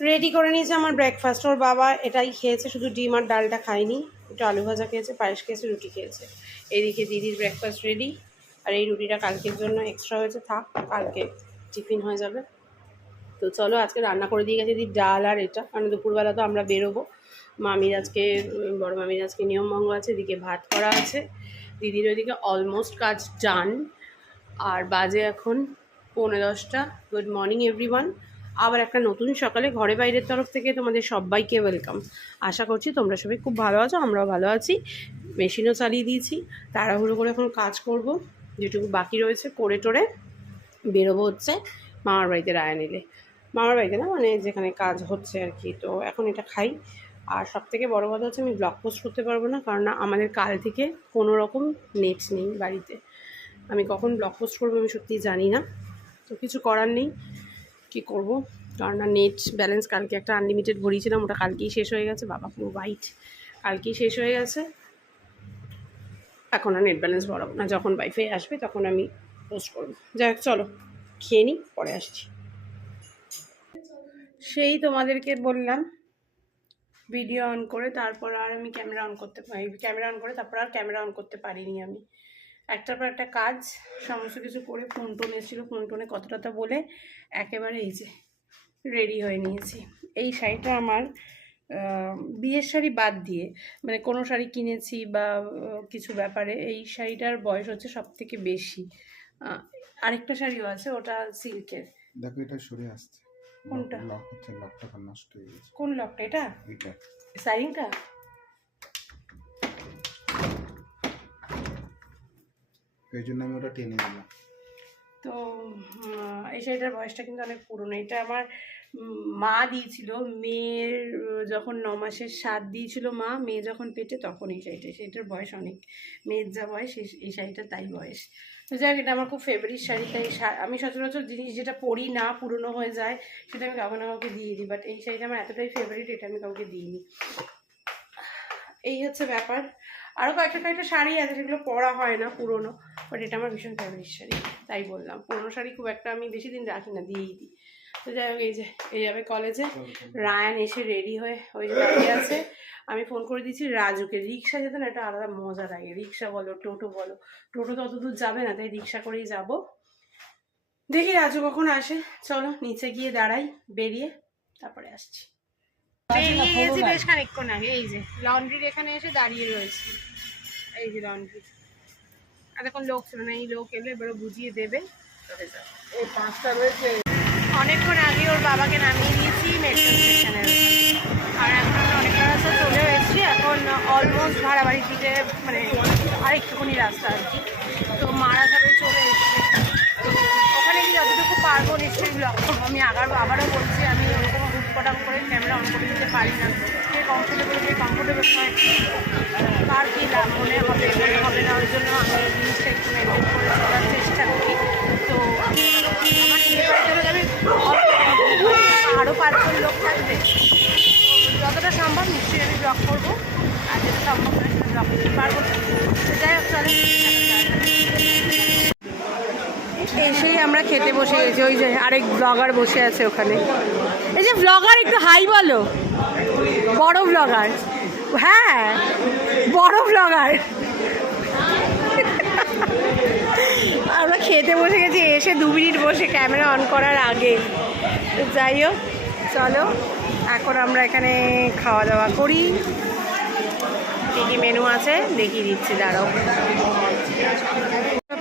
Ready করে নিয়েছে আমার ব্রেকফাস্ট ওর বাবা এটাই খেয়েছে, শুধু ডিম আর ডালটা খায়নি। একটু আলু ভাজা খেয়েছে, পায়েস খেয়েছে, রুটি খেয়েছে। এদিকে দিদির ব্রেকফাস্ট রেডি আর এই রুটিটা কালকের জন্য এক্সট্রা হয়েছে, থাক, কালকে টিফিন হয়ে যাবে। তো চলো, আজকে রান্না করে দিয়ে গেছে দিদি ডাল আর এটা। কারণ দুপুরবেলা তো আমরা বেরোবো। মামির আজকে, বড় মামির আজকে নিয়মভঙ্গ আছে, এদিকে ভাত করা আছে। দিদির ওইদিকে অলমোস্ট কাজ ডান আর বাজে এখন পৌনে দশটা। গুড মর্নিং এভরিওয়ান আবার একটা নতুন সকালে ঘরে বাইরের তরফ থেকে তোমাদের সবাইকে ওয়েলকাম আশা করছি তোমরা সবাই খুব ভালো আছো, আমরাও ভালো আছি। মেশিনও চালিয়ে দিয়েছি, তাড়াহুড়ো করে এখন কাজ করব, যেটুকু বাকি রয়েছে করে টোরে বেরোবো হচ্ছে মামার বাড়িতে রায়া নিলে। মামার বাড়িতে না মানে যেখানে কাজ হচ্ছে আর কি, তো এখন এটা খাই। আর সব থেকে বড়ো কথা হচ্ছে আমি ব্লগ পোস্ট করতে পারব না, কারণ আমাদের কাল থেকে কোনো রকম নেট নেই বাড়িতে। আমি কখন ব্লগ পোস্ট করব আমি সত্যিই জানি না, তো কিছু করার নেই। কী করব? কারণ না নেট ব্যালেন্স কালকে একটা আনলিমিটেড ভরিয়েছিলাম, ওটা কালকেই শেষ হয়ে গেছে। বাবা, পুরো হোয়াইট কালকেই শেষ হয়ে গেছে। এখন আর নেট ব্যালেন্স ভরাবো না। যখন ওয়াইফাই আসবে তখন আমি পোস্ট করব। যাই হোক, চলো, খেয়ে নিই পরে আসছি। সেই তোমাদেরকে বললাম ভিডিও অন করে তারপর আর আমি ক্যামেরা অন করতে পারি ক্যামেরা অন করে তারপর আর ক্যামেরা অন করতে পারিনি আমি। একটার পর একটা কাজ সমস্ত কিছু করে ফোন টোন এসেছিল ফোন টোনে কত টথা বলে একেবারে এই যে রেডি হয়ে নিয়েছি। এই শাড়িটা আমার বিয়ের শাড়ি বাদ দিয়ে মানে কোনো শাড়ি কিনেছি বা কিছু ব্যাপারে এই শাড়িটার বয়স হচ্ছে সব থেকে বেশি আরেকটা শাড়িও আছে ওটা সিল্কের। দেখো এটা সরে আসছে। কোনটা? লক হচ্ছে লকটা নষ্ট হয়ে গেছে। কোন লকটা এটা? এইটা সাইনটা এই জন্য আমি ওটা টেনে দিলাম তো এই শাড়িটার বয়সটা কিন্তু অনেক পুরনো। এটা আমার মা দিয়েছিল। মেয়ের যখন ন মাসের স্বাদ দিয়েছিল মা, মেয়ে যখন পেটে তখন এই শাড়িটা। সেইটার বয়স অনেক। মেয়ের যা বয়স, এই- শাড়িটার তাই বয়স। তো যাই এটা আমার খুব ফেভারিট শাড়ি। তাই আমি সচরাচর জিনিস যেটা পরি না, পুরনো হয়ে যায়, সেটা আমি কাউকে না কাউকে দিয়ে দিই। বাট এই শাড়িটা আমার এতটাই ফেভারিট এটা আমি কাউকে দিইনি। এই হচ্ছে ব্যাপার। আরও কয়েকটা কয়েকটা শাড়ি আছে যেগুলো পরা হয় না পুরনো বাট এটা আমার ভীষণ ফেভারিট শাড়ি তাই বললাম। পুরনো শাড়ি খুব একটা আমি বেশি দিন রাখি না দিয়েই দিই। তো যাই হোক এই যে এই যাবে কলেজে রায়ান এসে রেডি হয়ে ওই যে দাঁড়িয়ে আছে। আমি ফোন করে দিয়েছি রাজুকে রিক্সা যেতে না একটা আলাদা মজা লাগে। রিক্সা বলো টোটো বলো টোটো তো অত দূর যাবে না তাই রিক্সা করেই যাব। দেখি রাজু কখন আসে। চলো নিচে গিয়ে দাঁড়াই বেরিয়ে তারপরে আসছি। বেরিয়ে গেছি বেশ খানিকক্ষণ আগে এই যে লন্ড্রির এখানে এসে দাঁড়িয়ে রয়েছি। এই যে লন্ড্রি। এতক্ষণ লোক ছিল না এই লোক এলে এবারে বুঝিয়ে দেবে। এই পাঁচটা রয়েছে। অনেকক্ষণ আগে ওর বাবাকে নামিয়ে দিয়েছি মেট্রো স্টেশনে আর এখন অনেকটা রাস্তা চলে এসেছি। এখন অলমোস্ট ভাড়াবাড়ির দিকে মানে আরেকটুখানি রাস্তা আর কি। তো মারা যাবে চলে এসেছি। ওখানে গিয়ে যতটুকু পারব নিশ্চয়ই ব্লগ আমি আবার আবারও বলছি আমি ওরকম হুটপটাং করে ক্যামেরা অন করে দিতে পারি না। কমফোর্টেবল যে কমফোর্টেবল হয়। কার কী লাভ? মনে হবে মনে হবে না, ওই জন্য আমি এই জিনিসটা একটু মেনটেন করে চলার চেষ্টা করি। তো আরও পাঁচজন লোক থাকবে। যতটা সম্ভব নিশ্চয়ই আমি ব্লগ করব। আর যেটা সম্ভব নয়, সেটা ব্লগ করতে পারব তো যাই এসেই আমরা খেতে বসে গেছি। ওই যে আরেক ব্লগার বসে আছে ওখানে। এই যে ব্লগার একটু হাই বলো। বড় ব্লগার হ্যাঁ বড় ব্লগার আমরা খেতে বসে গেছি, এসে দু মিনিট বসে ক্যামেরা অন করার আগে। যাই হোক, চলো। এখন আমরা এখানে খাওয়া দাওয়া করি। কী কী মেনু আছে? দেখিয়ে দিচ্ছি, দাঁড়াও।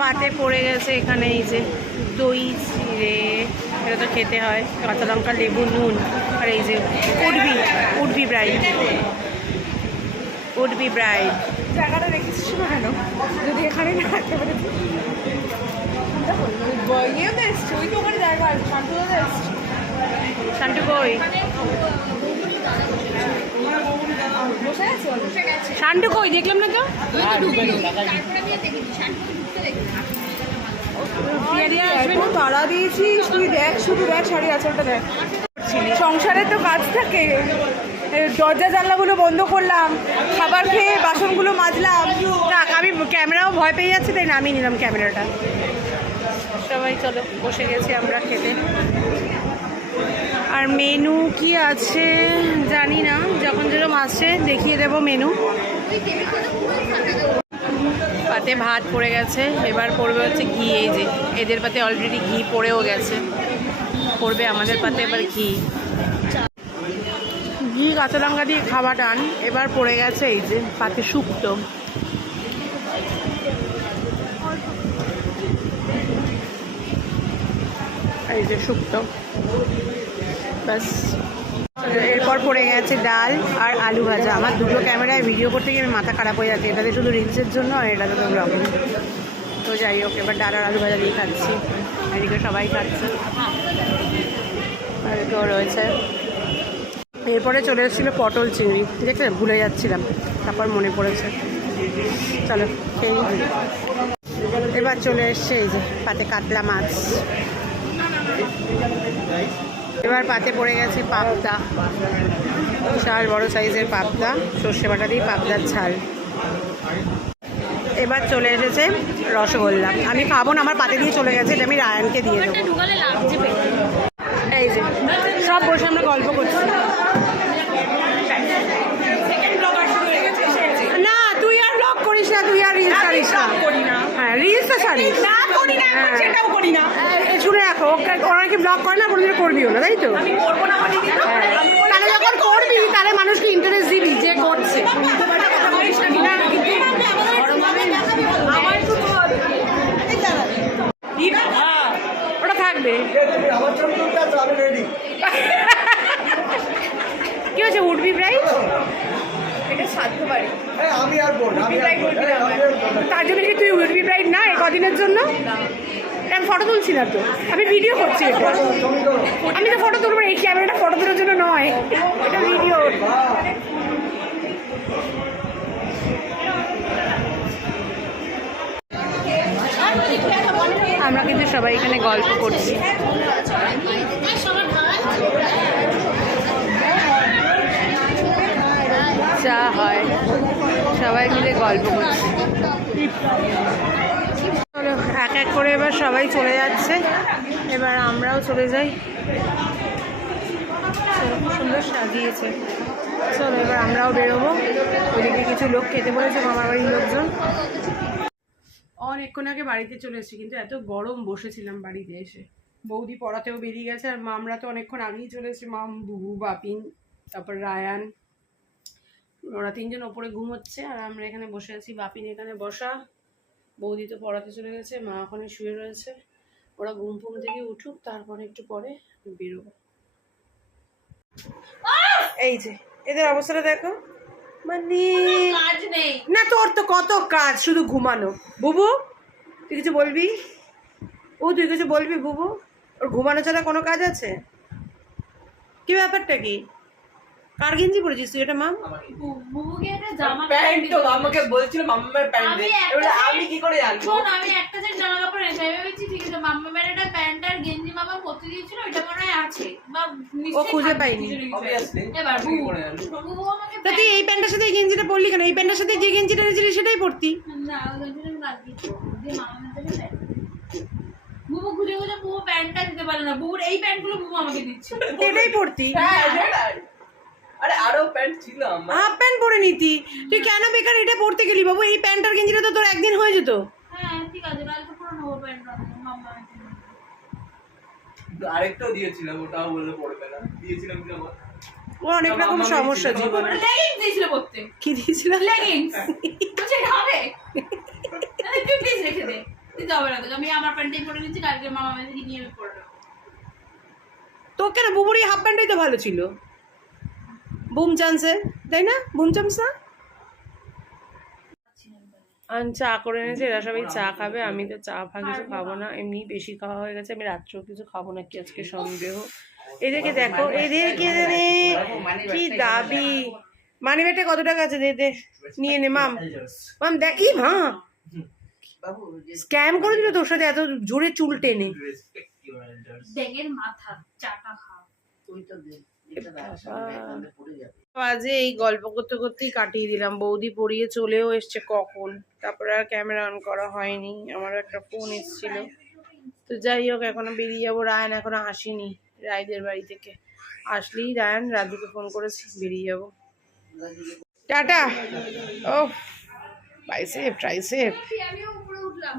পাতে পড়ে গেছে এখানে এই যে দই এটা তো খেতে হয়। কাঁচা লঙ্কা লেবু নুন আর এই যে would be would be bride would be bride জায়গাটা রেখেছিস না কেন? যদি এখানে না একেবারে তো এসছে ওই তো ওখানে জায়গা আছে শান্তু শান্টু কই শান্টু কই? দেখলাম না তো। তাড়া দিয়েছিস তুই দেখ, শুধু দেখ, শাড়ি আঁচলটা দেখ। সংসারে তো কাজ থাকে। দরজা, জানলাগুলো বন্ধ করলাম, খাবার খেয়ে বাসনগুলো মাজলাম। থাক, আমি ক্যামেরাও ভয় পেয়ে যাচ্ছি, তাই নামিয়ে নিলাম ক্যামেরাটা। সবাই, চলো, বসে গেছি আমরা খেতে। আর মেনু কি আছে জানি না, যখন যেরকম আসছে, দেখিয়ে দেবো মেনু। পাতে ভাত পড়ে গেছে, এবার পড়বে হচ্ছে ঘি, এই যে, এদের পাতে অলরেডি ঘি পড়েও গেছে। পড়বে আমাদের পাতে এবার ঘি। ঘি, কাঁচা লঙ্কা দিয়ে খাওয়া টান এবার পড়ে গেছে এই যে পাতে শুক্তো। এই যে শুক্তো। ব্যাস। এরপর পড়ে গেছে ডাল আর আলু ভাজা। আমার দুটো ক্যামেরায় ভিডিও করতে গিয়ে মাথা খারাপ হয়ে যাচ্ছে। এটাতে শুধু রিলসের জন্য আর এটাতে তো ব্লগ তো যাই হোক, এবার ডাল আর আলু ভাজা দিয়ে খাচ্ছি। এদিকে সবাই খাচ্ছে। আর এটাও রয়েছে। এরপরে চলে এসেছিল পটল চিংড়ি। দেখলে ভুলে যাচ্ছিলাম। তারপর মনে পড়েছে। চলো খেয়ে এবার চলে এসছে এই যে, পাতে কাতলা মাছ। এবার পাতে পড়ে গেছে পাবদা। বিশাল বড় সাইজের পাবদা। সর্ষে বাটা দিয়ে পাবদার ঝাল। এবার চলে এসেছে রসগোল্লা। আমি খাব না আমার পাতে দিয়ে চলে গেছে এটা আমি রায়ানকে দিয়ে দেবো। এই যে সব বসে আমরা গল্প করছি না তুই আর ব্লগ করিস না তুই আর রিলস ছাড়িস না হ্যাঁ রিলস তো ছাড়িস না করি না সেটাও করি না। শুনে রাখো ওরা কি ব্লগ করে না? কোনোদিন করবিও না তাই তো? হ্যাঁ। তাহলে যখন করবি তাহলে মানুষকে ইন্টারেস্ট দিবি যে করছে। না, ওটা থাকবে। কি হয়েছে উঠবি আর বোন। তার জন্য কি ব্রাইড না, এই কদিনের জন্য। আমি ফটো তুলছি না তো। আমি ভিডিও করছি এটা। আমি তো ফটো তুলবো এই ক্যামেরাটা ফটো তোলার জন্য নয়। এটা ভিডিও আমরা কিন্তু সবাই এখানে গল্প করছি। চা হয়, সবাই মিলে গল্প করছি। চলো, এক এক করে এবার সবাই চলে যাচ্ছে। এবার আমরাও চলে যাই। সুন্দর সাজিয়েছে। চলো, এবার আমরাও বেরোবো। ওইদিকে কিছু লোক খেতে বলেছে মামার বাড়ির লোকজন অনেকক্ষণ আগে বাড়িতে চলে এসেছি, কিন্তু এত গরম বসেছিলাম বাড়িতে এসে। বৌদি পড়াতেও বেরিয়ে গেছে, আর মামরা তো অনেকক্ষণ আগেই চলে এসেছে। মাম বুবু বাপিন, তারপর রায়ান ওরা তিনজন ওপরে ঘুমোচ্ছে আর আমরা এখানে বসে আছি। বাপিন এখানে বসা। বৌদি তো পড়াতে চলে গেছে, মা ওখানে শুয়ে রয়েছে। ওরা ঘুম ফুম থেকে উঠুক, তারপরে একটু পরে বেরোবো। এই যে, এদের অবস্থাটা দেখো। মানে না, তোর তো কত কাজ, শুধু ঘুমানো। বুবু, তুই কিছু বলবি? ও, তুই কিছু বলবি বুবু? ওর ঘুমানো ছাড়া কোনো কাজ আছে? কি ব্যাপারটা কি? কার গেঞ্জি পরেছিস তুই এটা মাম? বুবুকে একটা জামা প্যান্ট তো আমাকে বলছিল মাম্মার প্যান্ট আমি দে। এবারে আমি কি করে জানব? শোন আমি একটা সেট জামা কাপড় রেখে আমি ভেবেছি ঠিক আছে মাম্মা মেয়ের একটা প্যান্ট আর গেঞ্জি মামা পরতে দিয়েছিল ওইটা মনে হয় আছে। বা নিশ্চয়ই খুঁজে থাকবে পায়নি। কিছু না কিছু। Obviously, এবার আমি বুবু বুবু আমাকে তা তুই এই প্যান্টের সাথে এই গেঞ্জিটা পরলি কেন? এই প্যান্টের সাথে যে গেঞ্জিটা এনেছিলি সেটাই পরতি। না ওই জন্য আমি বাদ দিচ্ছি। দিয়ে মামা বুবু খুঁজে খুঁজে বুবু প্যান্টটা দিতে পারে না। বুবুর এই প্যান্টগুলো বুবু আমাকে দিচ্ছে। এটাই পরতি। হ্যাঁ। আরে আরও প্যান্ট ছিল আমার। হাফ প্যান্ট পরে নিতি। তুই কেন বেকার এটা পরতে গেলি বাবু? এই প্যান্ট গেঞ্জিটা তো তোর একদিন হয়ে যেত। হ্যাঁ ঠিক আছে কালকে পুরো নেব প্যান্ট মাম্মা আমাকে দিবে। কিন্তু আরেকটাও দিয়েছিলাম ওটাও বললে পড়বে না দিয়েছিলাম কি আমার ও অনেক রকম সমস্যা জীবনে। লেগিংস দিয়েছিল পরতে। কি দিয়েছিল? লেগিংস বলছে হবে? আরে তুই প্লিজ রেখে দে। দিতে হবে না আমি আমার প্যান্টেই পরে নিচ্ছি কালকে মামা মেয়েকে নিয়ে আমি পরে তো কেন? বুবুর হাফ প্যান্টটাই তো ভালো ছিল। বুম চান্সের তাই না? বুম চান্স না? আমি চা করে এনেছি এরা সবাই চা খাবে আমি তো চা ফা কিছু খাব না এমনি বেশি খাওয়া হয়ে গেছে আমি রাত্রেও কিছু খাব না কি আজকে সন্দেহ। এদেরকে দেখো এদেরকে রে কি দাবি। মানি ব্যাগটা কত টাকা আছে? দে দে নিয়ে নে মাম। মাম দেখ ই মা। স্ক্যাম করে দিল তোর সাথে এত জোরে চুল টেনে। মাথা চাটা খাও। আজে এই গল্প করতে করতেই কাটিয়ে দিলাম। বৌদি পড়িয়ে চলেও এসছে কখন? তারপরে আর ক্যামেরা অন করা হয়নি। আমার একটা ফোন এসেছিল। তো যাই হোক এখনও বেরিয়ে যাব। রায়ন এখনও আসেনি রায়দের বাড়ি থেকে। আসলেই রায়ান রাজুকে ফোন করেছি বেরিয়ে যাব। টাটা। ও বাইসেপ ট্রাইসেপ।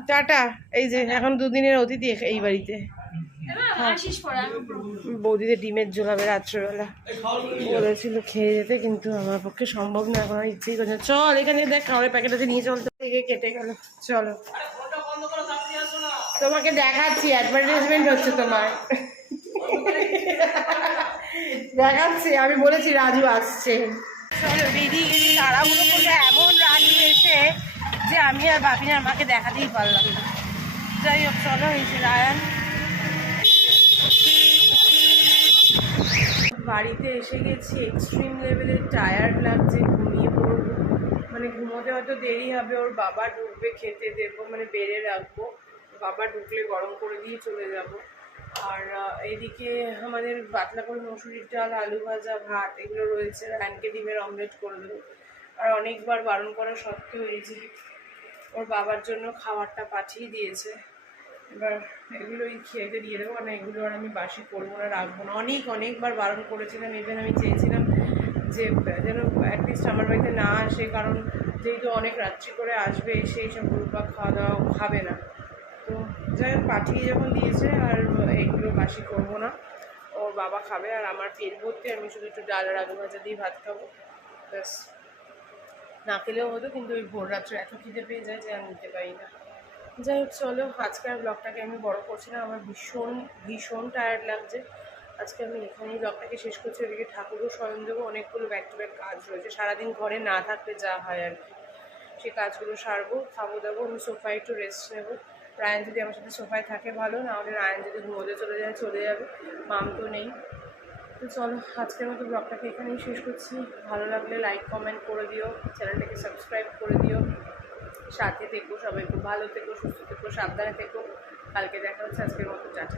টাটা। এই যে এখন দুদিনের অতিথি এই বাড়িতে। বৌদিদের ডিমের ঝোলাবে রাত্রেবেলা। বলেছিল খেয়ে যেতে, কিন্তু আমার পক্ষে সম্ভব না এখন ইচ্ছেই করছে চল, এখানে দেখ খাওয়ারের প্যাকেট নিয়ে চল। তো থেকে কেটে গেল। চলো। তোমাকে দেখাচ্ছি অ্যাডভার্টাইজমেন্ট হচ্ছে তোমার। দেখাচ্ছি, আমি বলেছি রাজু আসছে। চলো এমন রাজু এসে যে আমি আর বাপিনার মাকে দেখাতেই পারলাম যাই হোক, চলো, এই যে রায়ান। বাড়িতে এসে গেছি এক্সট্রিম লেভেলের টায়ার্ড লাগছে ঘুমিয়ে পড়ব। মানে ঘুমোতে হয়তো দেরি হবে ওর বাবা ঢুকবে খেতে দেবো মানে বেড়ে রাখব। বাবা ঢুকলে গরম করে দিয়ে চলে যাব। আর আহ, এইদিকে আমাদের পাতলা করে মসুরির ডাল আলু ভাজা ভাত এগুলো রয়েছে। রায়নকে ডিমের অমলেট করে দেবো। আর অনেকবার বারণ করা সত্ত্বেও এই যে ওর বাবার জন্য খাবারটা পাঠিয়ে দিয়েছে। এবার এগুলোই খেতে দিয়ে দেবো কারণ এগুলো আর আমি বাসি করব না, রাখব না। অনেক, অনেকবার বারণ করেছিলাম ইভেন আমি চেয়েছিলাম যে, যেন অ্যাটলিস্ট আমার বাড়িতে না আসে, কারণ যেহেতু অনেক রাত্রি করে আসবে, সেই সব গুরুপাক খাওয়া দাওয়া খাবে না। তো যাই পাঠিয়ে যখন দিয়েছে, আর এইগুলো বাসি করব না। ওর বাবা খাবে, আর আমার পেট ভর্তি, আমি শুধু একটু ডাল আর আলু ভাজা দিয়ে ভাত খাব। ব্যাস। না খেলেও হতো, কিন্তু ওই ভোর রাত্রে এত খিদে পেয়ে যায় যে আমি নিতে পারি না। যাই হোক, চলো, আজকের ব্লগটাকে আমি বড় করছি না। আমার ভীষণ ভীষণ টায়ার্ড লাগছে। আজকে আমি এখানেই ব্লগটাকে শেষ করছি। ওদিকে ঠাকুরও স্বয়ং দেবো, অনেকগুলো ব্যাক টু ব্যাক কাজ রয়েছে। সারাদিন ঘরে না থাকলে যা হয় আর কি। সেই কাজগুলো সারবো, খাব দাবো, আমি সোফায় একটু রেস্ট নেব। রায়ন যদি আমার সাথে সোফায় থাকে ভালো, না নাহলে রায়ন যদি ঘুমোতে চলে যায়, চলে যাবে। মাম তো নেই। তো চলো, আজকের মতো ব্লগটাকে এখানেই শেষ করছি। ভালো লাগলে লাইক কমেন্ট করে দিও। চ্যানেলটাকে সাবস্ক্রাইব করে দিও। সাথে থেকো, সবাই খুব ভালো থেকো, সুস্থ থেকো, সাবধানে থেকো। কালকে দেখা হচ্ছে আজকের মতো, টাটা।